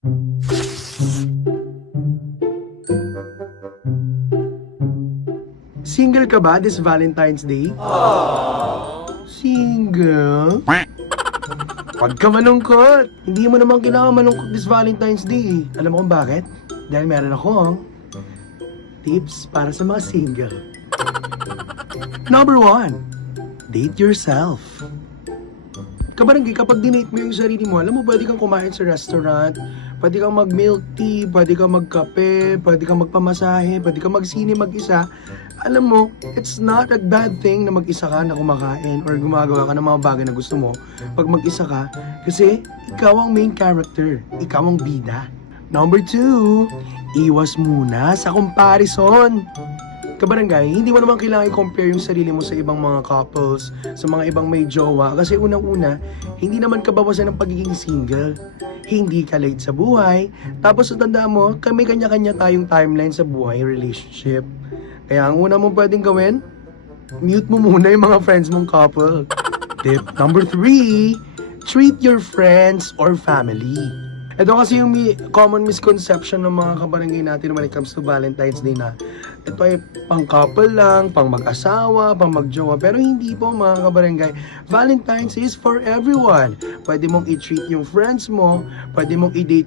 Single ka ba this Valentine's Day? Single? Huwag ka malungkot. Hindi mo naman kailangan malungkot this Valentine's Day. Alam mo kung bakit? Dahil meron akong tips para sa mga single. Number 1, date yourself. Kabarangay, kapag dinate mo yung sarili mo, alam mo, pwede kang kumain sa restaurant, pwede kang mag-milk tea, pwede kang magkape, pwede kang magpamasahe, pwede kang magsine mag-isa. Alam mo, it's not a bad thing na mag-isa ka na kumakain or gumagawa ka ng mga bagay na gusto mo pag mag-isa ka kasi ikaw ang main character, ikaw ang bida. Number 2, iwas muna sa comparison. Kabarangay, hindi mo naman kailangan i-compare yung sarili mo sa ibang mga couples, sa mga ibang may jowa. Kasi unang-una, hindi naman kabawasan ng pagiging single. Hindi ka late sa buhay. Tapos tandaan mo, kami kanya-kanya tayong timeline sa buhay, relationship. Kaya ang una mong pwedeng gawin, mute mo muna yung mga friends mong couple. Tip number 3, treat your friends or family. Ito kasi yung common misconception ng mga kabarangay natin when it comes to Valentine's Day na ito ay pang couple lang, pang mag-asawa, pang mag-jowa. Pero hindi po mga kabarangay. Valentine's is for everyone. Pwede mong i-treat yung friends mo, pwede mong i-date